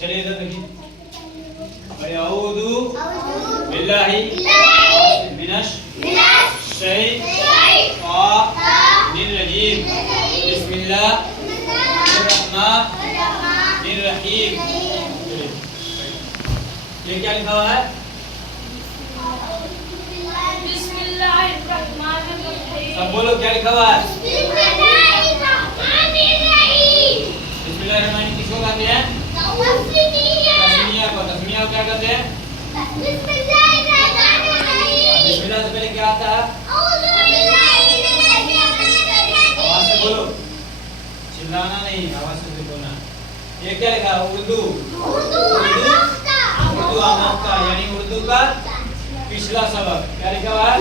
चलिए इधर देखिए। अऊदु बिल्लाहि मिनश शैतानिर रजीम बिस्मिल्लाहिर्रहमानिर रहीम। ये क्या लिखा हुआ है? बिस्मिल्लाहिर्रहमानिर्रहीम। सब बोलो क्या लिखा हुआ है? बिस्मिल्लाहिर्रहमानिर्रहीम किसको कहते हैं? तस्मीया को। तस्मीया को क्या कहते हैं? बिस्मिल्लाह से पहले क्या आता है? आवाज से बोलो, चिल्लाना नहीं, आवाज से बोलना। ये क्या लिखा है? उर्दू आमोक्ता यानी उर्दू का पिछला सबक। क्या लिखा हुआ है?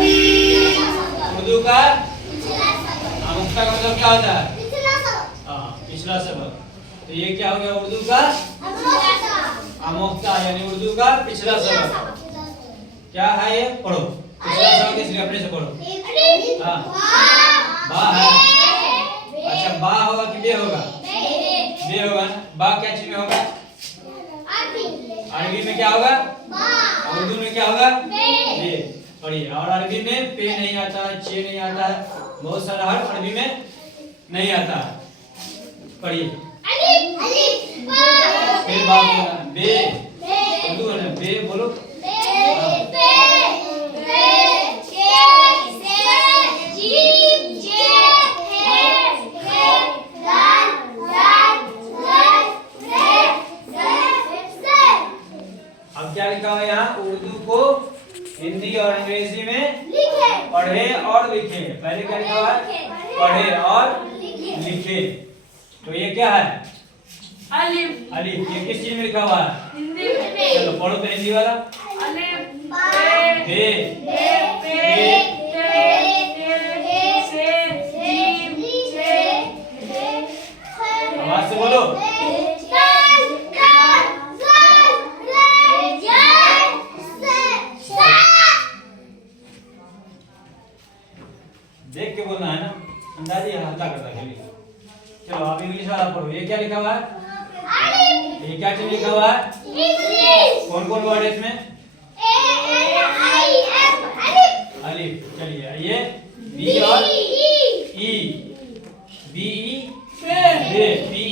उर्दू का आमोक्ता का मतलब क्या होता है? हाँ, पिछला सबक। तो ये क्या हो गया? उर्दू का आमोक्ता यानी उर्दू का पिछला सबक। क्या है ये? पढ़ो पिछला सबक, इसलिए अपने से पढ़ो। हाँ, बा है। अच्छा, बा होगा कि बे होगा? बे होगा ना। बा क्या चीज में होगा? अरबी में क्या होगा? उर्दू में क्या होगा? बे। पढ़िए। और अरबी में पे नहीं आता है, चे नहीं आता है, बहुत सारा हर्फ अरबी में नहीं आता है। पढ़िए। फिर बा बे, उर्दू है ना, बे बोलो। अब क्या लिखा हुआ है यहाँ? उर्दू को हिंदी और अंग्रेजी में पढ़े और लिखे। पहले क्या लिखा हुआ है? पढ़े और लिखे। तो ये क्या है? अलिफ। अलिफ ये किस चीज में लिखा हुआ है? हिंदी में। चलो पढ़ो तो हिंदी वाला। अलिफ बे आवाज से बोलो। देख के बोलना है ना, अंदाजी हल्का करता है। चलो आप इंग्लिश वाला पढ़ो। ये क्या लिखा हुआ है? ये क्या चीज लिखा हुआ है? कौन कौन वर्ड है इसमें? अलिफ। चलिए ये बी और ई। बी ई बे, B E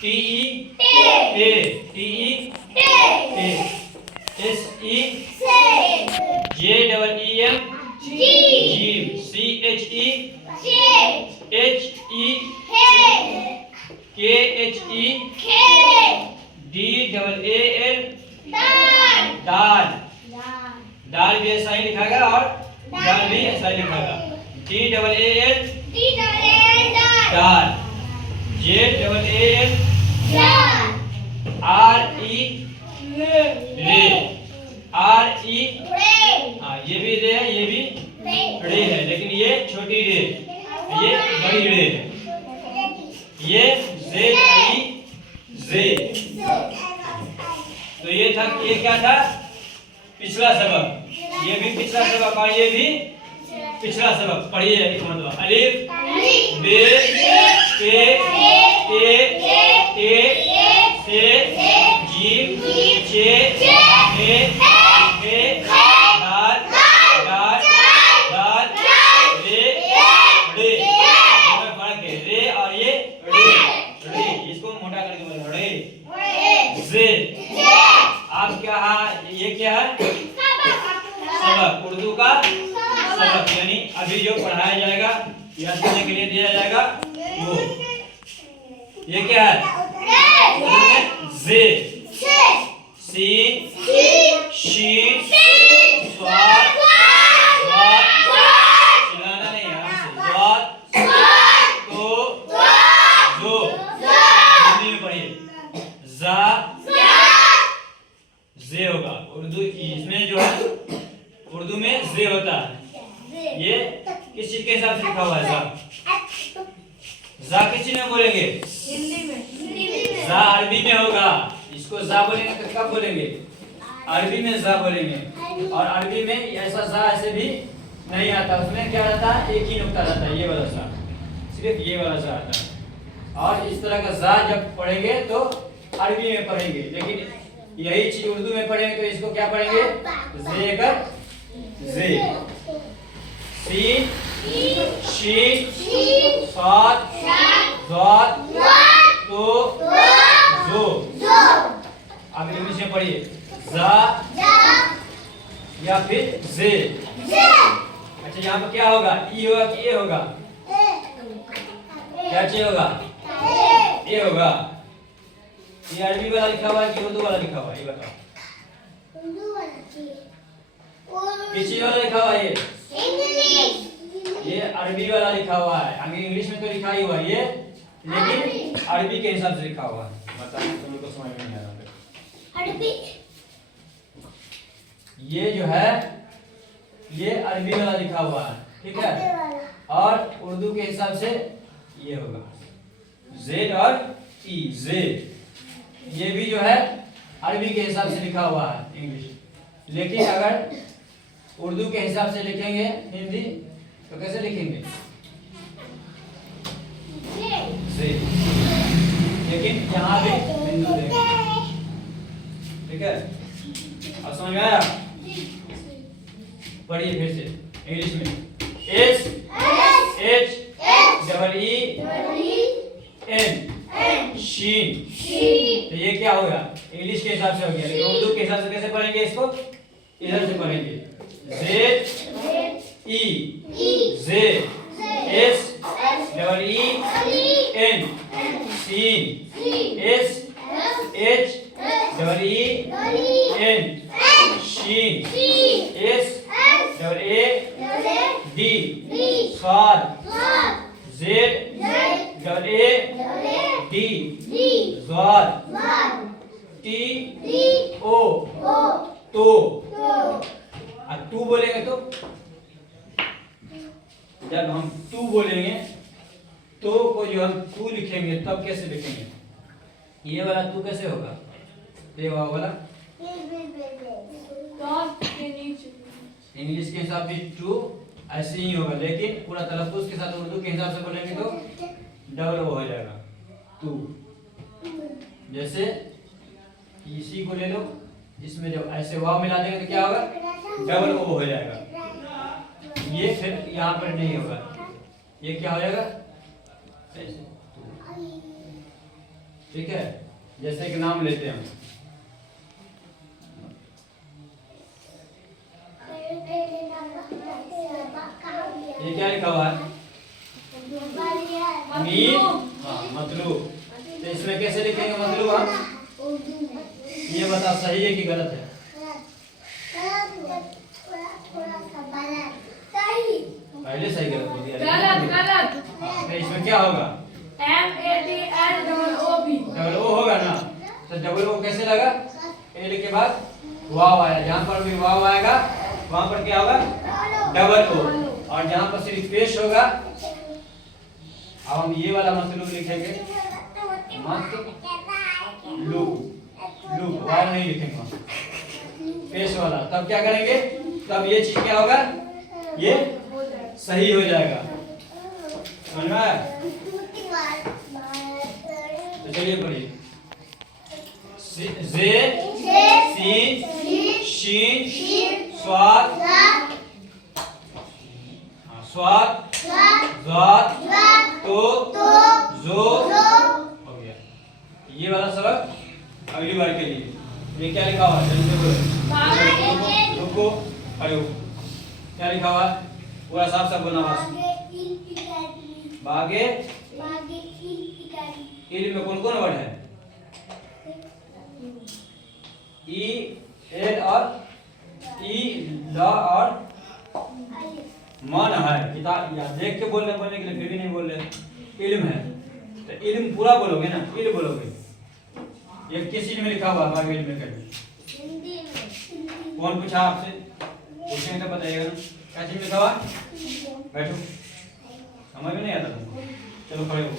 T E A, T E A, S E J double E M जीम, C H E H E K H E D double A L दाल। दाल भी ऐसा ही लिखा गया और दाल भी ऐसा ही लिखा गया। डी डबल ए एल दाल। J double A L R E ले। आर ई हाँ, ये भी रे है, ये भी रे है, लेकिन ये छोटी रे, ये बड़ी रे। ये जे ई जे। तो ये था, ये क्या था? पिछला सबक। ये भी पिछला सबक और ये भी पिछला सबक। पढ़िए एक मतलब अलिफ बे पे ए से जीम चे ए दाल दाल दाल रे रे। फर्क है रे और ये रे। रे इसको मोटा करके बोलो रे जे। आप क्या है? ये क्या है? सबक, उर्दू का सबक। यानी अभी जो पढ़ाया जाएगा या सुनने के लिए दिया जाएगा वो। ये क्या है? जे, सीन, शीन, स्वाद, चिल्लाना नहीं, आराम से। स्वाद, तो, जो। हिंदी में पढ़िए। जा, जे होगा। उर्दू इसमें जो है, उर्दू में जे होता है। ये किस चीज के हिसाब से लिखा हुआ है? जा। जा किस चीज में बोलेंगे? हिंदी में। जा अरबी में होगा। इसको जा बोलेंगे तो कब बोलेंगे? अरबी में जा बोलेंगे। और अरबी में ऐसा जा ऐसे भी नहीं आता। उसमें क्या रहता है? एक ही नुक्ता रहता है, ये वाला जा, सिर्फ ये वाला जा आता है। और इस तरह का जा जब पढ़ेंगे तो अरबी में पढ़ेंगे, लेकिन यही चीज उर्दू में पढ़ेंगे तो इसको क्या पढ़ेंगे? जे कर जे, सीन शीन साद ज़ाद तो जो। अब इंग्लिश में पढ़िए, जा या फिर जे। अच्छा यहाँ पर क्या होगा? ई होगा कि ए होगा? क्या चीज होगा? ए होगा। ये अरबी वाला लिखा हुआ है कि उर्दू वाला लिखा हुआ है? ये बताओ। उर्दू वाला किस चीज वाला लिखा हुआ है? इंग्लिश। ये अरबी वाला लिखा हुआ है। आगे इंग्लिश में तो लिखा ही हुआ है ये, लेकिन अरबी के हिसाब से लिखा हुआ है। बताओ, तुम लोग को समझ में नहीं आ रहा? अरबी ये जो है ये अरबी वाला लिखा हुआ है, ठीक है। और उर्दू के हिसाब से ये होगा जेड और ई, जेड। ये भी जो है अरबी के हिसाब से लिखा हुआ है इंग्लिश, लेकिन अगर उर्दू के हिसाब से लिखेंगे हिंदी तो कैसे लिखेंगे? जेड, लेकिन यहाँ भी बिंदु देंगे, ठीक है। अब समझ में आया? पढ़िए फिर से इंग्लिश में, S H double E N शीन। तो ये क्या होगा? इंग्लिश के हिसाब से हो गया, लेकिन उर्दू के हिसाब से कैसे पढ़ेंगे इसको? इधर से पढ़ेंगे, Z E Z S double E N शीन S H double E N शीन एस डबल ए डी स्वाद जेड डबल ए डी स्वाद टी ओ तो। अब तू बोलेंगे तो, जब हम तू बोलेंगे तो को जो हम तू लिखेंगे तब कैसे लिखेंगे? ये वाला तू कैसे होगा? ये वाला इंग्लिश के हिसाब से टू ऐसे ही होगा, लेकिन पूरा तलफ्फुज के साथ उर्दू के हिसाब से बोलेंगे तो डबल ओ हो जाएगा, तू। जैसे इसी को ले लो, इसमें जब ऐसे वाव मिला देंगे तो क्या होगा? डबल ओ हो जाएगा। ये फिर यहाँ पर नहीं होगा, ये क्या हो जाएगा? ऐसे, ठीक है। जैसे कि नाम लेते हैं हम, ये क्या लिखा हुआ है? मीम, हाँ मतलूब। तो इसमें कैसे लिखेंगे मतलूब हम? ये बता सही है कि गलत है? पहले सही गलत बोल दिया। गलत। तो इसमें क्या होगा? डबल ओ होगा ना? तो डबल ओ कैसे लगा? एल के बाद वाव आया, जहाँ पर भी वाव आएगा वहां पर क्या होगा? Double O. और जहाँ पर सिर्फ पेश होगा, अब हम ये वाला मतलूब लिखेंगे, लूप वाव नहीं लिखेंगे वहां, पेश वाला। तब क्या करेंगे? तब ये चीज क्या होगा? ये सही हो जाएगा। समझ में आया? तो चलिए पढ़िए, जे सीन शीन स्वाद स्वाद ज़ाद तो जो हो गया। ये वाला सबक अगली बार के लिए। ये क्या लिखा हुआ है? जल्दी से बोलो, रुको, खड़े हो। क्या लिखा हुआ है? पूरा साफ साफ बोलना। बागे इल्म में कौन कौन वर्ड है? ई एल और ई ल और मन है। किताब या देख के बोलने के लिए फिर भी नहीं बोल रहे। इल्म है तो इल्म पूरा बोलोगे ना, इल्म बोलोगे। ये किस चीज में लिखा हुआ है? बागे इल्म में कहीं कौन पूछा आपसे? पूछेंगे तो बताइएगा ना। क्या चीज लिखा हुआ? बैठो, समझ में नहीं आता तुमको? चलो खड़े हो।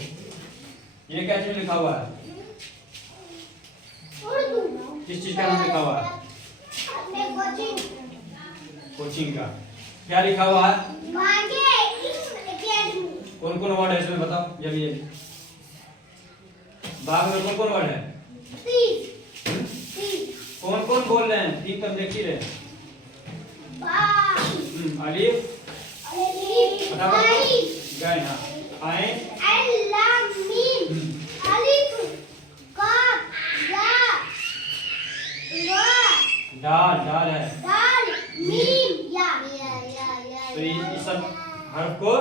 ये क्या चीज लिखा हुआ है? किस चीज का नाम लिखा हुआ है? कोचिंग का। क्या लिखा हुआ है? कौन कौन वर्ड है इसमें बताओ जल्दी जल्दी। बाग में कौन कौन वर्ड है? कौन कौन बोल रहे हैं? ठीक तब देख ही रहे। अलिफ गए ना आए डाल डाल है तो ये सब हर्फ को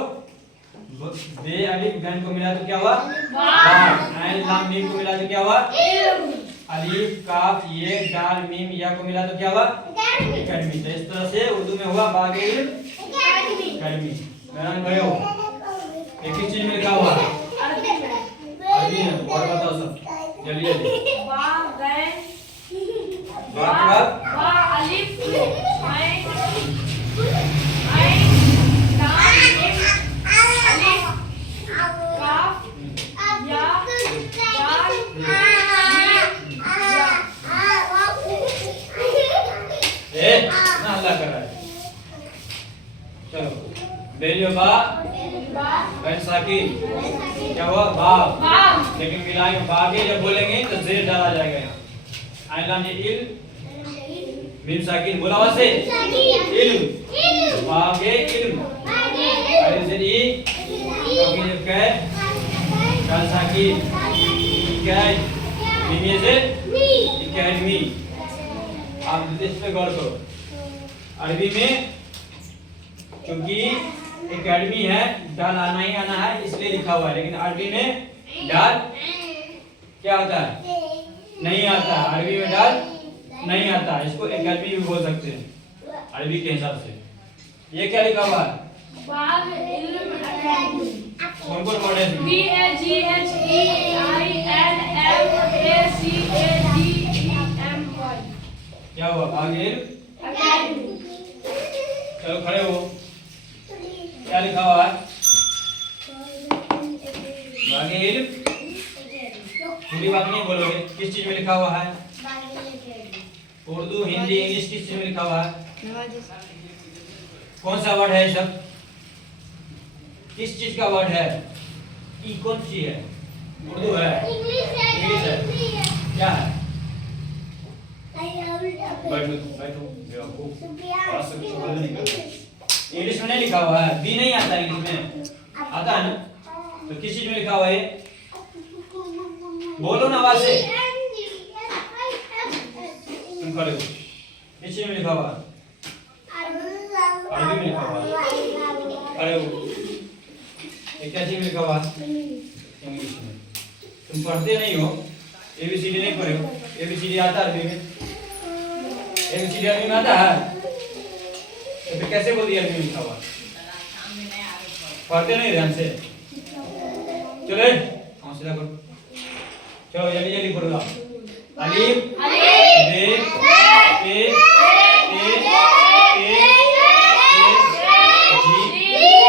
बे अलिफ गन को मिला तो क्या हुआ? ऐन लाम मीम को मिला तो क्या हुआ? अलिफ काफ ये दाल मीम या को मिला तो क्या हुआ? एकेडमी। तो इस तरह से उर्दू में हुआ बागे इल्म एकेडमी। मैंने गए हो एक ही चीज में लिखा हुआ है अरबी में। और बताओ सब जल्दी जल्दी। बा अलिफ ना अल्लाह कर रहा है। चलो बेलियो बा गैन साकिन क्या हुआ? बाब। लेकिन मिलाएंगे बागे जब बोलेंगे तो जेर डाला जाएगा यहाँ। आइलाम ये इल मीम साकिन बोला वहां से इल्म बागे इल्म अलिफ जेर ई कभी कै दाल साकिन कै मीम ये से एकेडमी। आप इस पे गौर करो। अरबी में क्योंकि एकेडमी है डाल आना ही आना है इसलिए लिखा हुआ है। लेकिन अरबी में डाल क्या आता है? नहीं आता। अरबी में डाल नहीं आता। इसको एकेडमी भी बोल सकते हैं अरबी के हिसाब से। ये क्या लिखा हुआ है? कौन कौन वर्ड है? क्या हुआ? बागे चलो खड़े हो। क्या लिखा हुआ है? बागे इल्म। पूरी बात नहीं बोलोगे। किस चीज में लिखा हुआ है? उर्दू हिंदी इंग्लिश किस चीज में लिखा हुआ है? कौन सा वर्ड है सब? किस चीज का वर्ड है? ई कौन सी है? उर्दू है इंग्लिश है क्या है? बैठो बैठो इंग्लिश में नहीं लिखा हुआ है। बी नहीं आता इंग्लिश में। आता है ना? तो किस चीज में लिखा हुआ है? बोलो ना आवाज से। तुम खड़े हो। किस चीज में लिखा हुआ है? अरबी में लिखा हुआ है। खड़े हो। ये क्या चीज में लिखा हुआ है? इंग्लिश में। तुम पढ़ते नहीं हो। एबीसीडी नहीं पढ़े हो। एबीसीडी आता है अरबी में? एबीसीडी अरबी में आता है? तो फिर कैसे बोल दिया अरबी में लिखा हुआ? पढ़ते नहीं ध्यान से। चले हौसला करो। चलो जल्दी जल्दी पढ़ो। अलिफ बे पे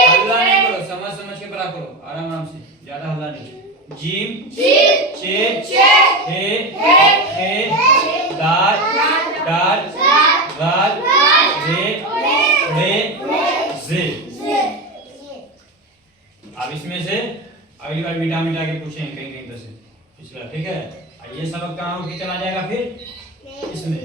हल्ला नहीं करो। समझ समझ के पढ़ा करो आराम आराम से। ज्यादा हल्ला नहीं। जीम चे हे दाल दाल गाल रे जे। अब इसमें से अगली बार मिटा मिटा के पूछेंगे कहीं कहीं से पिछला। ठीक है? ये सबक कहाँ होके चला जाएगा फिर इसमें।